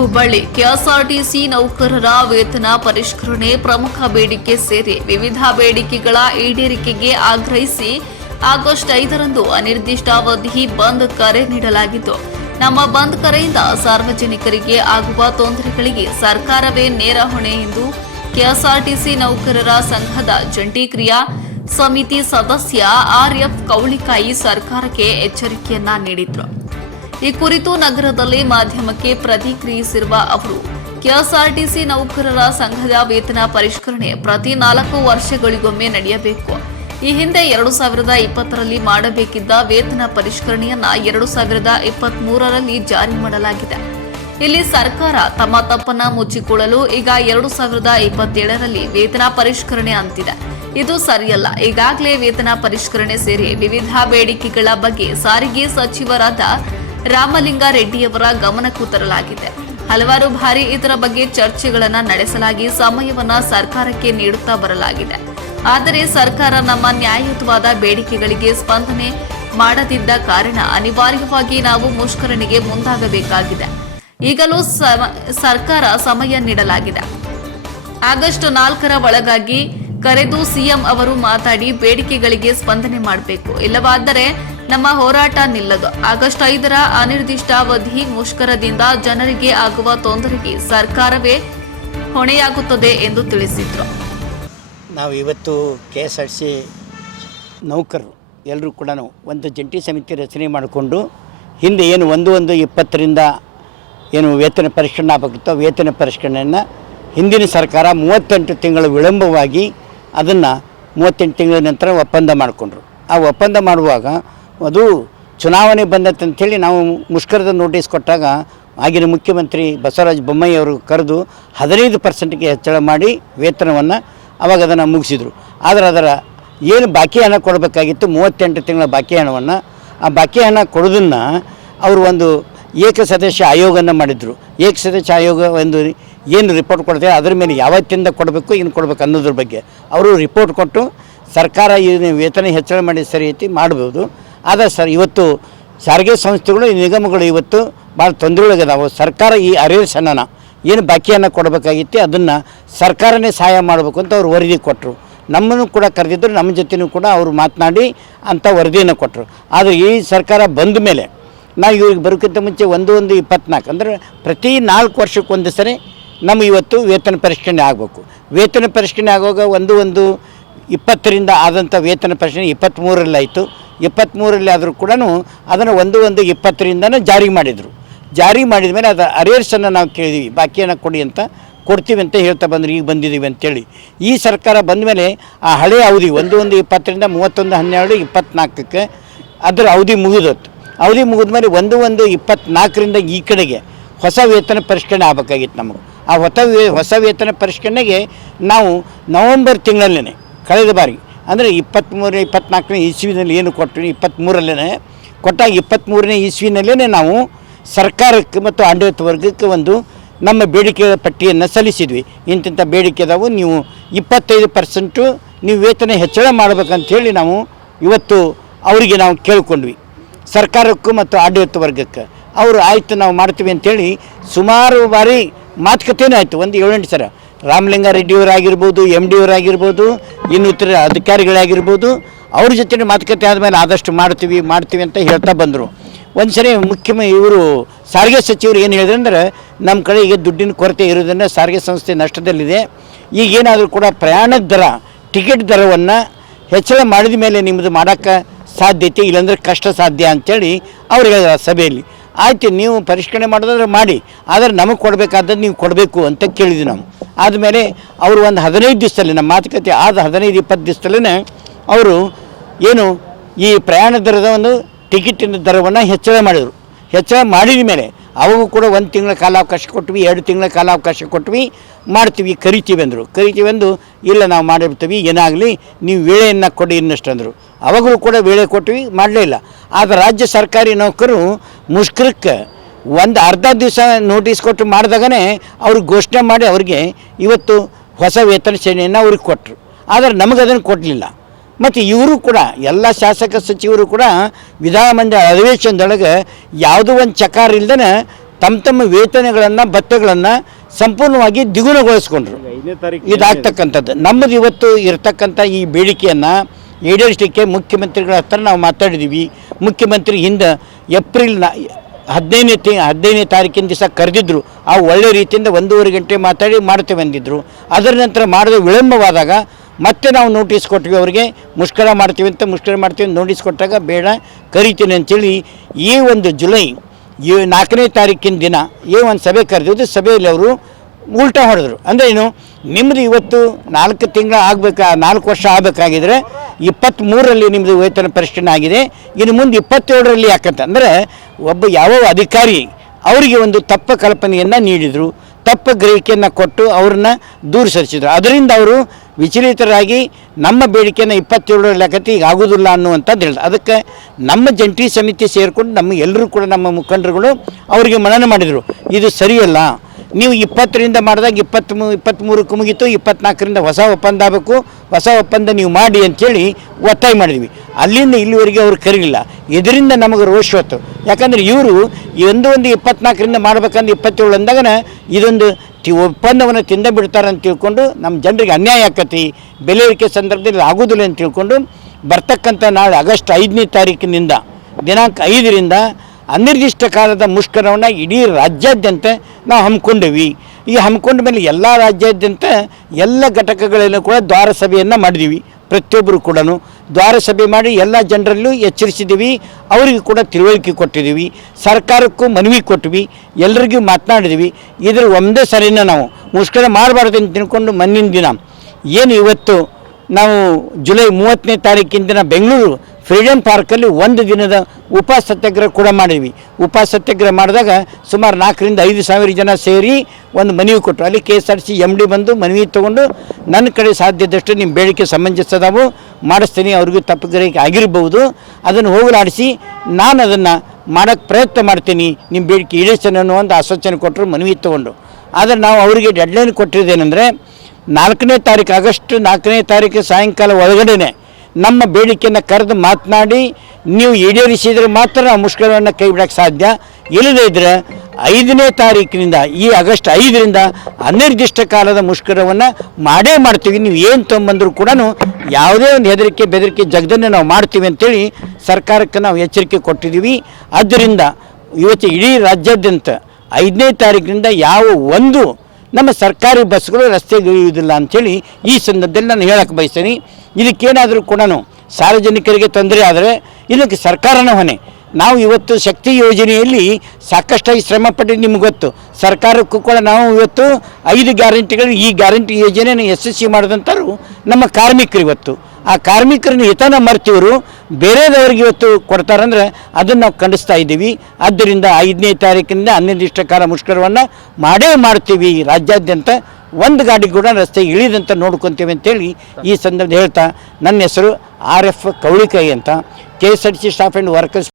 Hubballi KSRTC ನೌಕರರ ವೇತನ ಪರಿಷ್ಕರಣೆ ಪ್ರಮುಖ ಬೇಡಿಕೆ ಸೇರಿ ವಿವಿಧ ಬೇಡಿಕೆಗಳ ಈಡೇರಿಕೆಗೆ ಆಗ್ರಹಿಸಿ ಆಗಸ್ಟ್ ಐದರಂದು ಅನಿರ್ದಿಷ್ಟಾವಧಿ ಬಂದ್ ಕರೆ ನೀಡಲಾಗಿತ್ತು. ನಮ್ಮ ಬಂದ್ ಕರೆಯಿಂದ ಸಾರ್ವಜನಿಕರಿಗೆ ಆಗುವ ತೊಂದರೆಗಳಿಗೆ ಸರ್ಕಾರವೇ ನೇರ ಹೊಣೆ ಎಂದು ಕೆಎಸ್ಆರ್ಟಿಸಿ ನೌಕರರ ಸಂಘದ ಜಂಟಿ ಕ್ರಿಯಾ ಸಮಿತಿ ಸದಸ್ಯ ಆರ್ಎಫ್ ಕೌಳಿಕಾಯಿ ಸರ್ಕಾರಕ್ಕೆ ಎಚ್ಚರಿಕೆಯನ್ನ ನೀಡಿದ್ರು. ಈ ಕುರಿತು ನಗರದಲ್ಲಿ ಮಾಧ್ಯಮಕ್ಕೆ ಪ್ರತಿಕ್ರಿಯಿಸಿರುವ ಅವರು, ಕೆಎಸ್ಆರ್ಟಿಸಿ ನೌಕರರ ಸಂಘದ ವೇತನ ಪರಿಷ್ಕರಣೆ ಪ್ರತಿ ನಾಲ್ಕು ವರ್ಷಗಳಿಗೊಮ್ಮೆ ನಡೆಯಬೇಕು. ಈ ಹಿಂದೆ ಎರಡು ಸಾವಿರದ ಇಪ್ಪತ್ತರಲ್ಲಿ ಮಾಡಬೇಕಿದ್ದ ವೇತನ ಪರಿಷ್ಕರಣೆಯನ್ನ ಎರಡು ಸಾವಿರದ ಇಪ್ಪತ್ತ್ ಮೂರರಲ್ಲಿ ಜಾರಿ ಮಾಡಲಾಗಿದೆ. ಇಲ್ಲಿ ಸರ್ಕಾರ ತಮ್ಮ ತಪ್ಪನ್ನ ಮುಚ್ಚಿಕೊಳ್ಳಲು ಈಗ ಎರಡು ಸಾವಿರದ ಇಪ್ಪತ್ತೇಳರಲ್ಲಿ ವೇತನ ಪರಿಷ್ಕರಣೆ ಅಂತಿದೆ. ಇದು ಸರಿಯಲ್ಲ. ಈಗಾಗಲೇ ವೇತನ ಪರಿಷ್ಕರಣೆ ಸೇರಿ ವಿವಿಧ ಬೇಡಿಕೆಗಳ ಬಗ್ಗೆ ಸಾರಿಗೆ ಸಚಿವರಾದ ರಾಮಲಿಂಗಾರೆಡ್ಡಿಯವರ ಗಮನಕ್ಕೂ ತರಲಾಗಿದೆ. ಹಲವಾರು ಬಾರಿ ಇದರ ಬಗ್ಗೆ ಚರ್ಚೆಗಳನ್ನು ನಡೆಸಲಾಗಿ ಸಮಯವನ್ನ ಸರ್ಕಾರಕ್ಕೆ ನೀಡುತ್ತಾ ಬರಲಾಗಿದೆ. ಆದರೆ ಸರ್ಕಾರ ನಮ್ಮ ನ್ಯಾಯಯುತವಾದ ಬೇಡಿಕೆಗಳಿಗೆ ಸ್ಪಂದನೆ ಮಾಡದಿದ್ದ ಕಾರಣ ಅನಿವಾರ್ಯವಾಗಿ ನಾವು ಮುಷ್ಕರಣಿಗೆ ಮುಂದಾಗಬೇಕಾಗಿದೆ. ಈಗಲೂ ಸರ್ಕಾರ ಸಮಯ ನೀಡಲಾಗಿದೆ. ಆಗಸ್ಟ್ ನಾಲ್ಕರ ಒಳಗಾಗಿ ಕರೆದು ಸಿಎಂ ಅವರು ಮಾತಾಡಿ ಬೇಡಿಕೆಗಳಿಗೆ ಸ್ಪಂದನೆ ಮಾಡಬೇಕು. ಇಲ್ಲವಾದರೆ ನಮ್ಮ ಹೋರಾಟ ನಿಲ್ಲದು. ಆಗಸ್ಟ್ ಐದರ ಅನಿರ್ದಿಷ್ಟಾವಧಿ ಮುಷ್ಕರದಿಂದ ಜನರಿಗೆ ಆಗುವ ತೊಂದರೆಗೆ ಸರ್ಕಾರವೇ ಹೊಣೆಯಾಗುತ್ತದೆ ಎಂದು ತಿಳಿಸಿದರು. ನಾವು ಇವತ್ತು ಕೆ ಎಸ್ ಆರ್ ಸಿ ನೌಕರರು ಎಲ್ಲರೂ ಕೂಡ ಒಂದು ಜಂಟಿ ಸಮಿತಿ ರಚನೆ ಮಾಡಿಕೊಂಡು ಹಿಂದೆ ಏನು ಒಂದು ಒಂದು ಇಪ್ಪತ್ತರಿಂದ ಏನು ವೇತನ ಪರಿಷ್ಕರಣೆ ಆಗಬೇಕಿತ್ತು ವೇತನ ಪರಿಷ್ಕರಣೆಯನ್ನು ಹಿಂದಿನ ಸರ್ಕಾರ ಮೂವತ್ತೆಂಟು ತಿಂಗಳು ವಿಳಂಬವಾಗಿ ಅದನ್ನು ಮೂವತ್ತೆಂಟು ತಿಂಗಳ ನಂತರ ಒಪ್ಪಂದ ಮಾಡಿಕೊಂಡ್ರು. ಆ ಒಪ್ಪಂದ ಮಾಡುವಾಗ ಅದು ಚುನಾವಣೆ ಬಂದತ್ತಂಥೇಳಿ ನಾವು ಮುಷ್ಕರದ ನೋಟಿಸ್ ಕೊಟ್ಟಾಗ ಆಗಿನ ಮುಖ್ಯಮಂತ್ರಿ ಬಸವರಾಜ ಬೊಮ್ಮಾಯಿ ಅವರು ಕರೆದು ಹದಿನೈದು ಪರ್ಸೆಂಟ್ಗೆ ಹೆಚ್ಚಳ ಮಾಡಿ ವೇತನವನ್ನು ಅವಾಗ ಅದನ್ನು ಮುಗಿಸಿದರು. ಆದರೆ ಅದರ ಏನು ಬಾಕಿ ಹಣ ಕೊಡಬೇಕಾಗಿತ್ತು, ಮೂವತ್ತೆಂಟು ತಿಂಗಳ ಬಾಕಿ ಹಣವನ್ನು. ಆ ಬಾಕಿ ಹಣ ಕೊಡೋದನ್ನು ಅವರು ಒಂದು ಏಕ ಸದಸ್ಯ ಆಯೋಗನ ಮಾಡಿದರು. ಏಕ ಸದಸ್ಯ ಆಯೋಗ ಒಂದು ಏನು ರಿಪೋರ್ಟ್ ಕೊಡ್ತೀವಿ ಅದ್ರ ಮೇಲೆ ಯಾವತ್ತಿಂದ ಕೊಡಬೇಕು, ಏನು ಕೊಡಬೇಕು ಅನ್ನೋದ್ರ ಬಗ್ಗೆ ಅವರು ರಿಪೋರ್ಟ್ ಕೊಟ್ಟು ಸರ್ಕಾರ ಈ ವೇತನ ಹೆಚ್ಚಳ ಮಾಡಿ ಸರಿ ಐತಿ ಮಾಡ್ಬೋದು. ಆದರೆ ಸರ್, ಇವತ್ತು ಸಾರಿಗೆ ಸಂಸ್ಥೆಗಳು, ಈ ನಿಗಮಗಳು ಇವತ್ತು ಭಾಳ ತೊಂದರೆಯೊಳಗದಾವೆ. ಸರ್ಕಾರ ಈ ಅರೇರ್ಸ್ ಹಣನ ಏನು ಬಾಕಿಯನ್ನು ಕೊಡಬೇಕಾಗಿತ್ತು ಅದನ್ನು ಸರ್ಕಾರನೇ ಸಹಾಯ ಮಾಡಬೇಕು ಅಂತ ಅವ್ರು ವರದಿ ಕೊಟ್ಟರು ನಮ್ಮನ್ನು ಕೂಡ ಕರೆದಿದ್ದರು ನಮ್ಮ ಜೊತೆನೂ ಕೂಡ ಅವರು ಮಾತನಾಡಿ ಅಂಥ ವರದಿಯನ್ನು ಕೊಟ್ಟರು ಆದರೆ ಈ ಸರ್ಕಾರ ಬಂದ ಮೇಲೆ ನಾವು ಇವ್ರಿಗೆ ಬರೋಕ್ಕಿಂತ ಮುಂಚೆ ಒಂದು ಒಂದು ಇಪ್ಪತ್ನಾಲ್ಕು ಅಂದರೆ ಪ್ರತಿ ನಾಲ್ಕು ವರ್ಷಕ್ಕೊಂದು ಸರಿ ನಮ್ಮ ಇವತ್ತು ವೇತನ ಪರಿಷ್ಕರಣೆ ಆಗಬೇಕು. ವೇತನ ಪರಿಷ್ಕರಣೆ ಆಗುವಾಗ ಒಂದು ಒಂದು ಇಪ್ಪತ್ತರಿಂದ ಆದಂಥ ವೇತನ ಪರಿಷ್ಕರಣೆ ಇಪ್ಪತ್ತ್ಮೂರರಲ್ಲಿ ಆಯಿತು. ಇಪ್ಪತ್ತ್ಮೂರರಲ್ಲಿ ಆದರೂ ಕೂಡ ಅದನ್ನು ಒಂದು ಒಂದು ಇಪ್ಪತ್ತರಿಂದನೇ ಜಾರಿ ಮಾಡಿದರು. ಜಾರಿ ಮಾಡಿದ ಮೇಲೆ ಅದರ ಅರೇರ್ಸನ್ನು ನಾವು ಕೇಳಿದ್ವಿ. ಬಾಕಿಯನ್ನು ಕೊಡಿ ಅಂತ ಕೊಡ್ತೀವಿ ಅಂತ ಹೇಳ್ತಾ ಬಂದರು. ಈಗ ಬಂದಿದ್ದೀವಿ ಅಂತೇಳಿ. ಈ ಸರ್ಕಾರ ಬಂದ ಮೇಲೆ ಆ ಹಳೆಯ ಅವಧಿ ಒಂದು ಒಂದು ಇಪ್ಪತ್ತರಿಂದ ಮೂವತ್ತೊಂದು, ಹನ್ನೆರಡು ಇಪ್ಪತ್ತ್ನಾಲ್ಕಕ್ಕೆ ಅದರ ಅವಧಿ ಮುಗಿದತ್ತು ಅವಧಿ ಮುಗಿದ ಮೇಲೆ ಒಂದು ಒಂದು ಇಪ್ಪತ್ತ್ನಾಲ್ಕರಿಂದ ಈ ಕಡೆಗೆ ಹೊಸ ವೇತನ ಪರಿಷ್ಕರಣೆ ಆಗಬೇಕಾಗಿತ್ತು ನಮಗೆ. ಆ ಹೊಸ ಹೊಸ ವೇತನ ಪರಿಷ್ಕರಣೆಗೆ ನಾವು ನವಂಬರ್ ತಿಂಗಳಲ್ಲೇ ಕಳೆದ ಬಾರಿ. ಅಂದರೆ ಇಪ್ಪತ್ತ್ಮೂರನೇ ಇಪ್ಪತ್ತ್ನಾಲ್ಕನೇ ಇಸ್ವಿನಲ್ಲಿ ಏನು ಕೊಟ್ಟು ಇಪ್ಪತ್ತ್ಮೂರಲ್ಲೇ ಕೊಟ್ಟಾಗ ಇಪ್ಪತ್ತ್ಮೂರನೇ ಇಸ್ವಿನಲ್ಲೇ ನಾವು ಸರ್ಕಾರಕ್ಕೆ ಮತ್ತು ಆಡಳಿತ ವರ್ಗಕ್ಕೆ ಒಂದು ನಮ್ಮ ಬೇಡಿಕೆ ಪಟ್ಟಿಯನ್ನು ಸಲ್ಲಿಸಿದ್ವಿ. ಇಂತಿಂಥ ಬೇಡಿಕೆ ಅದಾವು ನೀವು ಇಪ್ಪತ್ತೈದು ಪರ್ಸೆಂಟು ನೀವು ವೇತನ ಹೆಚ್ಚಳ ಮಾಡಬೇಕಂಥೇಳಿ ನಾವು ಇವತ್ತು ಅವರಿಗೆ ನಾವು ಕೇಳಿಕೊಂಡ್ವಿ. ಸರ್ಕಾರಕ್ಕೂ ಮತ್ತು ಆಡಳಿತ ವರ್ಗಕ್ಕೆ. ಅವರು ಆಯಿತು ನಾವು ಮಾಡ್ತೀವಿ ಅಂಥೇಳಿ ಸುಮಾರು ಬಾರಿ ಮಾತುಕತೆನೇ ಆಯಿತು. ಒಂದು ಏಳೆಂಟು ಸರ. ರಾಮಲಿಂಗಾರೆಡ್ಡಿಯವರಾಗಿರ್ಬೋದು ಎಂ ಡಿ ಅವರಾಗಿರ್ಬೋದು ಇನ್ನಿತರ ಅಧಿಕಾರಿಗಳಾಗಿರ್ಬೋದು, ಅವ್ರ ಜೊತೆ ಮಾತುಕತೆ ಆದಮೇಲೆ ಆದಷ್ಟು ಮಾಡ್ತೀವಿ ಮಾಡ್ತೀವಿ ಅಂತ ಹೇಳ್ತಾ ಬಂದರು. ಒಂದು ಸರಿ ಮುಖ್ಯಮ ಇವರು ಸಾರಿಗೆ ಸಚಿವರು ಏನು ಹೇಳಿದ್ರು ಅಂದ್ರೆ ನಮ್ಮ ಕಡೆ ಈಗ ದುಡ್ಡಿನ ಕೊರತೆ ಇರೋದನ್ನು ಸಾರಿಗೆ ಸಂಸ್ಥೆ ನಷ್ಟದಲ್ಲಿದೆ. ಈಗೇನಾದರೂ ಕೂಡ ಪ್ರಯಾಣದ ದರ, ಟಿಕೆಟ್ ದರವನ್ನು ಹೆಚ್ಚಳ ಮಾಡಿದ ಮೇಲೆ ನಿಮ್ಮದು ಮಾಡೋಕ್ಕೆ ಸಾಧ್ಯತೆ, ಇಲ್ಲಾಂದ್ರೆ ಕಷ್ಟ ಸಾಧ್ಯ ಅಂಥೇಳಿ ಅವ್ರು ಹೇಳಿದ್ರು ಸಭೆಯಲ್ಲಿ. ಆಯ್ತು, ನೀವು ಪರಿಷ್ಕರಣೆ ಮಾಡೋದಾದ್ರೆ ಮಾಡಿ, ಆದರೆ ನಮಗೆ ಕೊಡಬೇಕಾದದ್ದು ನೀವು ಕೊಡಬೇಕು ಅಂತ ಕೇಳಿದ್ವಿ ನಾವು. ಆದಮೇಲೆ ಅವರು ಒಂದು ಹದಿನೈದು ದಿವಸದಲ್ಲಿ, ನಮ್ಮ ಮಾತುಕತೆ ಆದ ಹದಿನೈದು, ಇಪ್ಪತ್ತು ದಿವಸದಲ್ಲೇ ಅವರು ಏನು ಈ ಪ್ರಯಾಣ ದರದ ಒಂದು ಟಿಕೆಟಿನ ದರವನ್ನು ಹೆಚ್ಚಳ ಮಾಡಿದರು. ಹೆಚ್ಚಳ ಮಾಡಿದ ಮೇಲೆ ಅವಾಗೂ ಕೂಡ ಒಂದು ತಿಂಗಳ ಕಾಲಾವಕಾಶ ಕೊಟ್ವಿ, ಎರಡು ತಿಂಗಳ ಕಾಲಾವಕಾಶ ಕೊಟ್ವಿ, ಮಾಡ್ತೀವಿ, ಕರಿತೀವಿ ಅಂದರು. ಕರಿತೀವಿ ಅಂದು, ಇಲ್ಲ ನಾವು ಮಾಡಿರ್ತೀವಿ, ಏನಾಗಲಿ, ನೀವು ವೇಳೆಯನ್ನು ಕೊಡಿ ಇನ್ನಷ್ಟು ಅಂದರು. ಅವಾಗಲೂ ಕೂಡ ವೇಳೆ ಕೊಟ್ವಿ, ಮಾಡಲೇ ಇಲ್ಲ. ಆದರೆ ರಾಜ್ಯ ಸರ್ಕಾರಿ ನೌಕರರು ಮುಷ್ಕರಕ್ಕೆ ಒಂದು ಅರ್ಧ ದಿವಸ ನೋಟಿಸ್ ಕೊಟ್ಟು ಮಾಡಿದಾಗನೇ ಅವ್ರಿಗೆ ಘೋಷಣೆ ಮಾಡಿ ಅವ್ರಿಗೆ ಇವತ್ತು ಹೊಸ ವೇತನ ಶ್ರೇಣಿಯನ್ನು ಅವ್ರಿಗೆ ಕೊಟ್ಟರು ಆದರೆ ನಮಗೆ ಅದನ್ನು ಕೊಡಲಿಲ್ಲ. ಮತ್ತು ಇವರು ಕೂಡ ಎಲ್ಲ ಶಾಸಕ ಸಚಿವರು ಕೂಡ ವಿಧಾನಮಂಡಲ ಅಧಿವೇಶನದೊಳಗೆ ಯಾವುದೋ ಒಂದು ಚಕಾರ ಇಲ್ಲದೇ ತಮ್ಮ ತಮ್ಮ ವೇತನಗಳನ್ನು ಭತ್ತೆಗಳನ್ನು ಸಂಪೂರ್ಣವಾಗಿ ದ್ವಿಗುಣಗೊಳಿಸ್ಕೊಂಡ್ರು. ಇದಾಗ್ತಕ್ಕಂಥದ್ದು. ನಮ್ಮದು ಇವತ್ತು ಇರತಕ್ಕಂಥ ಈ ಬೇಡಿಕೆಯನ್ನು ಈಡೇರಿಸಲಿಕ್ಕೆ ಮುಖ್ಯಮಂತ್ರಿಗಳ ಹತ್ರ ನಾವು ಮಾತಾಡಿದ್ದೀವಿ ಮುಖ್ಯಮಂತ್ರಿ ಹಿಂದೆ ಏಪ್ರಿಲ್ನ ಹದಿನೈದನೇ ತಿ ಹದಿನೈದನೇ ತಾರೀಕಿನ ದಿವಸ ಕರೆದಿದ್ದರು ಆ ಒಳ್ಳೆ ರೀತಿಯಿಂದ ಒಂದೂವರೆ ಗಂಟೆ ಮಾತಾಡಿ ಮಾಡ್ತೇವೆ ಅಂದಿದ್ದರು ಅದರ ನಂತರ ಮಾಡಿದ ವಿಳಂಬವಾದಾಗ ಮತ್ತೆ ನಾವು ನೋಟಿಸ್ ಕೊಟ್ವಿ ಅವರಿಗೆ, ಮುಷ್ಕರ ಮಾಡ್ತೀವಿ ಅಂತ ಮುಷ್ಕರ ಮಾಡ್ತೀವಿ ನೋಟಿಸ್ ಕೊಟ್ಟಾಗ ಬೇಡ, ಕರಿತೀನಿ ಅಂಥೇಳಿ ಈ ಒಂದು ಜುಲೈ, ಈ ನಾಲ್ಕನೇ ತಾರೀಕಿನ ದಿನ ಈ ಒಂದು ಸಭೆ ಕರೆದಿದ್ದು ಸಭೆಯಲ್ಲಿ ಅವರು ಉಲ್ಟಾ ಹೊಡೆದ್ರು. ಅಂದರೆ ಏನು ನಿಮ್ಮದು ಇವತ್ತು ನಾಲ್ಕು ತಿಂಗಳು ಆಗಬೇಕಾ, ನಾಲ್ಕು ವರ್ಷ ಆಗಬೇಕಾಗಿದ್ರೆ ಇಪ್ಪತ್ತ್ಮೂರರಲ್ಲಿ ನಿಮ್ಮದು ವೇತನ ಪರಿಷ್ಠನೆ ಆಗಿದೆ, ಇನ್ನು ಮುಂದೆ ಇಪ್ಪತ್ತೇಳರಲ್ಲಿ ಯಾಕಂತ ಅಂದರೆ ಒಬ್ಬ ಯಾವ ಅಧಿಕಾರಿ ಅವರಿಗೆ ಒಂದು ತಪ್ಪ ಕಲ್ಪನೆಯನ್ನು ನೀಡಿದರು. ತಪ್ಪ ಗ್ರಹಿಕೆಯನ್ನು ಕೊಟ್ಟು ಅವ್ರನ್ನ ದೂರ ಸರಿಸಿದ್ರು. ಅದರಿಂದ ಅವರು ವಿಚಲಿತರಾಗಿ ನಮ್ಮ ಬೇಡಿಕೆಯನ್ನು ಇಪ್ಪತ್ತೇಳರ ಲೆಕ್ಕತಿ ಈಗ ಆಗೋದಿಲ್ಲ ಅನ್ನುವಂಥದ್ದು ಹೇಳಿದ್ರು ಅದಕ್ಕೆ ನಮ್ಮ ಜಂಟಿ ಸಮಿತಿ ಸೇರಿಕೊಂಡು ನಮ್ಮ ಎಲ್ಲರೂ ಕೂಡ ನಮ್ಮ ಮುಖಂಡರುಗಳು ಅವರಿಗೆ ಮನನ ಮಾಡಿದರು. ಇದು ಸರಿಯಲ್ಲ. ನೀವು ಇಪ್ಪತ್ತರಿಂದ ಮಾಡಿದಾಗ ಇಪ್ಪತ್ತ್ಮೂ ಇಪ್ಪತ್ತ್ಮೂರಕ್ಕೆ ಮುಗೀತು, ಇಪ್ಪತ್ನಾಲ್ಕರಿಂದ ಹೊಸ ಒಪ್ಪಂದ ಆಗಬೇಕು. ಹೊಸ ಒಪ್ಪಂದ ನೀವು ಮಾಡಿ ಅಂಥೇಳಿ ಒತ್ತಾಯ ಮಾಡಿದ್ವಿ. ಅಲ್ಲಿಂದ ಇಲ್ಲಿವರೆಗೆ ಅವ್ರು ಕರೀಲಿಲ್ಲ. ಇದರಿಂದ ನಮಗೆ ರೋಷ ಹೊತ್ತು. ಯಾಕಂದರೆ ಇವರು ಒಂದು ಒಂದು ಇಪ್ಪತ್ನಾಲ್ಕರಿಂದ ಮಾಡ್ಬೇಕಂದ್ರೆ ಇಪ್ಪತ್ತೇಳು ಅಂದಾಗನ ಇದೊಂದು ತಿ ಒಪ್ಪಂದವನ್ನು ತಿಂದ ಬಿಡ್ತಾರೆ ಅಂತ ತಿಳ್ಕೊಂಡು ನಮ್ಮ ಜನರಿಗೆ ಅನ್ಯಾಯ ಆಕತಿ. ಬೆಲೆ ಏರಿಕೆ ಸಂದರ್ಭದಲ್ಲಿ ಆಗೋದಿಲ್ಲ ಅಂತ ತಿಳ್ಕೊಂಡು ಬರ್ತಕ್ಕಂಥ ನಾಳೆ ಆಗಸ್ಟ್ ಐದನೇ ತಾರೀಕಿನಿಂದ, ದಿನಾಂಕ ಐದರಿಂದ ಅನಿರ್ದಿಷ್ಟ ಕಾಲದ ಮುಷ್ಕರವನ್ನು ಇಡೀ ರಾಜ್ಯಾದ್ಯಂತ ನಾವು ಹಮ್ಮಿಕೊಂಡೇವಿ. ಈ ಹಮ್ಮಿಕೊಂಡ ಮೇಲೆ ಎಲ್ಲ ರಾಜ್ಯಾದ್ಯಂತ ಎಲ್ಲ ಘಟಕಗಳಲ್ಲೂ ಕೂಡ ದ್ವಾರ ಸಭೆಯನ್ನು ಮಾಡಿದ್ದೀವಿ ಪ್ರತಿಯೊಬ್ಬರು ಕೂಡ ದ್ವಾರ ಸಭೆ ಮಾಡಿ ಎಲ್ಲ ಜನರಲ್ಲೂ ಎಚ್ಚರಿಸಿದ್ದೀವಿ ಅವರಿಗೂ ಕೂಡ ತಿಳುವಳಿಕೆ ಕೊಟ್ಟಿದ್ದೀವಿ ಸರ್ಕಾರಕ್ಕೂ ಮನವಿ ಕೊಟ್ವಿ ಎಲ್ಲರಿಗೂ ಮಾತನಾಡಿದ್ವಿ. ಇದ್ರ ಒಂದೇ ಸರಿನ ನಾವು ಮುಷ್ಕರ ಮಾಡಬಾರ್ದು ಅಂತ ತಿಳ್ಕೊಂಡು ಮಣ್ಣಿನ ದಿನ. ಏನು ಇವತ್ತು ನಾವು ಜುಲೈ ಮೂವತ್ತನೇ ತಾರೀಕಿನ ದಿನ ಬೆಂಗಳೂರು ಫ್ರೀಡಮ್ ಪಾರ್ಕಲ್ಲಿ ಒಂದು ದಿನದ ಉಪವಾಸ ಸತ್ಯಾಗ್ರಹ ಕೂಡ ಮಾಡಿದ್ವಿ. ಉಪವಾಸ ಸತ್ಯಾಗ್ರಹ ಮಾಡಿದಾಗ ಸುಮಾರು ನಾಲ್ಕರಿಂದ ಐದು ಸಾವಿರ ಜನ ಸೇರಿ ಒಂದು ಮನವಿ ಕೊಟ್ಟರು. ಅಲ್ಲಿ K S R C M D ಬಂದು ಮನವಿ ತೊಗೊಂಡು ನನ್ನ ಕಡೆ ಸಾಧ್ಯದಷ್ಟು ನಿಮ್ಮ ಬೇಡಿಕೆ ಸಮಂಜಸದವು ಮಾಡಿಸ್ತೀನಿ, ಅವ್ರಿಗೂ ತಪ್ಪುಗ್ರಹಿಕೆ ಆಗಿರ್ಬೋದು. ಅದನ್ನು ಹೋಗಲಾಡಿಸಿ ನಾನು ಅದನ್ನು ಮಾಡೋಕ್ಕೆ ಪ್ರಯತ್ನ ಮಾಡ್ತೀನಿ, ನಿಮ್ಮ ಬೇಡಿಕೆ ಈಡೇಸ್ತೇನೆ ಅನ್ನೋ ಒಂದು ಆಶ್ವಾಸನೆ ಕೊಟ್ಟರು, ಮನವಿ ತೊಗೊಂಡು. ಆದರೆ ನಾವು ಅವರಿಗೆ ಡೆಡ್ಲೈನ್ ಕೊಟ್ಟಿದ್ದೇನೆಂದರೆ ನಾಲ್ಕನೇ ತಾರೀಕು, ಆಗಸ್ಟ್ ನಾಲ್ಕನೇ ತಾರೀಕು ಸಾಯಂಕಾಲ ಒಳಗಡೆನೆ ನಮ್ಮ ಬೇಡಿಕೆಯನ್ನು ಕರೆದು ಮಾತನಾಡಿ, ನೀವು ಈಡೇರಿಸಿದರೆ ಮಾತ್ರ ನಾವು ಮುಷ್ಕರವನ್ನು ಕೈ ಬಿಡೋಕ್ಕೆ ಸಾಧ್ಯ. ಇಲ್ಲದೇ ಇದ್ದರೆ ಐದನೇ ತಾರೀಕಿನಿಂದ, ಈ ಆಗಸ್ಟ್ ಐದರಿಂದ ಅನಿರ್ದಿಷ್ಟ ಕಾಲದ ಮುಷ್ಕರವನ್ನು ಮಾಡೇ ಮಾಡ್ತೀವಿ. ನೀವು ಏನು ತೊಗೊಂಬಂದರೂ ಕೂಡ ಯಾವುದೇ ಒಂದು ಹೆದರಿಕೆ, ಬೆದರಿಕೆ, ಜಗದನ್ನೇ ನಾವು ಮಾಡ್ತೀವಿ ಅಂತೇಳಿ ಸರ್ಕಾರಕ್ಕೆ ನಾವು ಎಚ್ಚರಿಕೆ ಕೊಟ್ಟಿದ್ದೀವಿ. ಆದ್ದರಿಂದ ಇವತ್ತು ಇಡೀ ರಾಜ್ಯಾದ್ಯಂತ ಐದನೇ ತಾರೀಕಿನಿಂದ ಯಾವ ಒಂದು ನಮ್ಮ ಸರ್ಕಾರಿ ಬಸ್ಗಳು ರಸ್ತೆಗೆ ಇಳಿಯುವುದಿಲ್ಲ ಅಂಥೇಳಿ ಈ ಸಂದರ್ಭದಲ್ಲಿ ನಾನು ಹೇಳಕ್ಕೆ ಬಯಸ್ತೀನಿ. ಇದಕ್ಕೇನಾದರೂ ಕೂಡ ಸಾರ್ವಜನಿಕರಿಗೆ ತೊಂದರೆ ಆದರೆ ಇದಕ್ಕೆ ಸರ್ಕಾರನ ಹೊಣೆ. ನಾವು ಇವತ್ತು ಶಕ್ತಿ ಯೋಜನೆಯಲ್ಲಿ ಸಾಕಷ್ಟಾಗಿ ಶ್ರಮ ಪಟ್ಟಿದ್ದು ನಿಮ್ಗೆ ಗೊತ್ತು. ಸರ್ಕಾರಕ್ಕೂ ಕೂಡ ನಾವು ಇವತ್ತು ಐದು ಗ್ಯಾರಂಟಿಗಳು, ಈ ಗ್ಯಾರಂಟಿ ಯೋಜನೆಯನ್ನು ಯಶಸ್ವಿ ಮಾಡಿದಂಥವ್ರು ನಮ್ಮ ಕಾರ್ಮಿಕರು ಇವತ್ತು. ಆ ಕಾರ್ಮಿಕರನ್ನ ಹಿತನ ಮರ್ತಿವರು ಬೇರೆದವ್ರಿಗೆ ಇವತ್ತು ಕೊಡ್ತಾರಂದ್ರೆ ಅದನ್ನು ನಾವು ಖಂಡಿಸ್ತಾ ಇದ್ದೀವಿ. ಆದ್ದರಿಂದ ಐದನೇ ತಾರೀಕಿನಿಂದ ಅನಿರ್ದಿಷ್ಟ ಕಾಲ ಮುಷ್ಕರವನ್ನು ಮಾಡೇ ಮಾಡ್ತೀವಿ ರಾಜ್ಯಾದ್ಯಂತ ಒಂದು ಗಾಡಿ ಕೂಡ ರಸ್ತೆ ಇಳಿದಂತ ನೋಡ್ಕೊತೀವಿ ಅಂತೇಳಿ ಈ ಸಂದರ್ಭ ಹೇಳ್ತಾ, ನನ್ನ ಹೆಸರು ಆರ್ ಎಫ್ ಕೌಳಿಕಾಯಿ ಅಂತ. K S R T C staff and workers